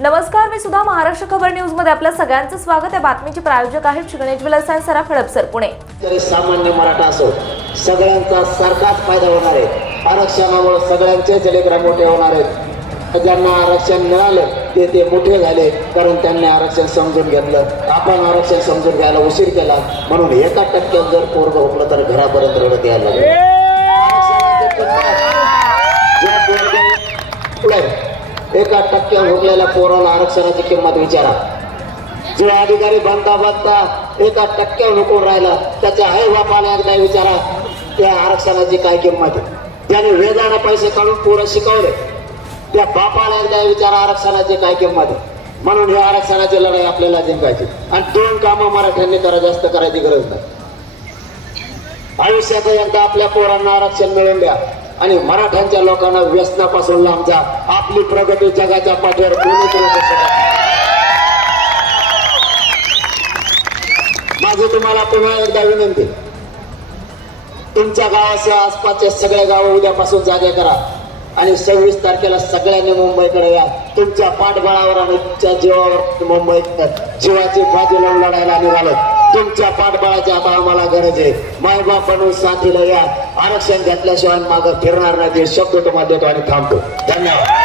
नमस्कार मी सुद्धा महाराष्ट्र खबर न्यूजमध्ये आपल्या सगळ्यांचं स्वागत. आहे बातमीचे प्रायोजक आहेत गणेश विलास सराफ हडपसर पुणे. जरी सामान्य मराठा असो सगळ्यांचा सारखाच फायदा होणार आहे. आरक्षणामुळे सगळ्यांचेच लेकरा मोठे होणार आहेत. ज्यांना आरक्षण मिळालं ते ते मोठे झाले कारण त्यांनी आरक्षण समजून घेतलं. आपण आरक्षण समजून घ्यायला उशीर केला म्हणून एका टक्क्यात जर पोरग हुकलं तर घरापर्यंत रडत यायला लागलं. एका टक्क्या उरलेल्या पोराला आरक्षणाची किंमत विचारा. जो अधिकारी बनता बनता एका टक्क्यावर हुकून राहिला त्याच्या आई बापाला एकदा विचारा त्या आरक्षणाची काय किंमत आहे? त्याने वेगाने पैसे काढून पोरं शिकवले. त्या बापाला एकदा विचारा आरक्षणाची काय किंमत आहे? म्हणून हे आरक्षणाची लढाई आपल्याला जिंकायची आणि दोन कामं मराठ्यांनी करा जास्त करायची गरज नाही. आयुष्यात एकदा आपल्या पोरांना आरक्षण मिळवून द्या. आणि मराठ्यांच्या लोकांना व्यसनापासून लांब जा आपली प्रगती जगाच्या पाठीवर माझी तुम्हाला पुन्हा एकदा विनंती. तुमच्या गावाच्या आसपासचे सगळे गाव उद्यापासून जागे करा. आणि सव्वीस तारखेला सगळ्यांनी मुंबईकडे या. तुमच्या पाठबळावर आणि तुमच्या जीवावर मुंबई जीवाची बाजी लावून लढायला निघालो तुमच्या पाठबळाची आता आम्हाला गरज आहे. मायबाप म्हणून साथीला या. आरक्षण घेतल्याशिवाय मागं फिरणार नाही. शब्द तुम्हाला देतो आणि थांबतो. धन्यवाद.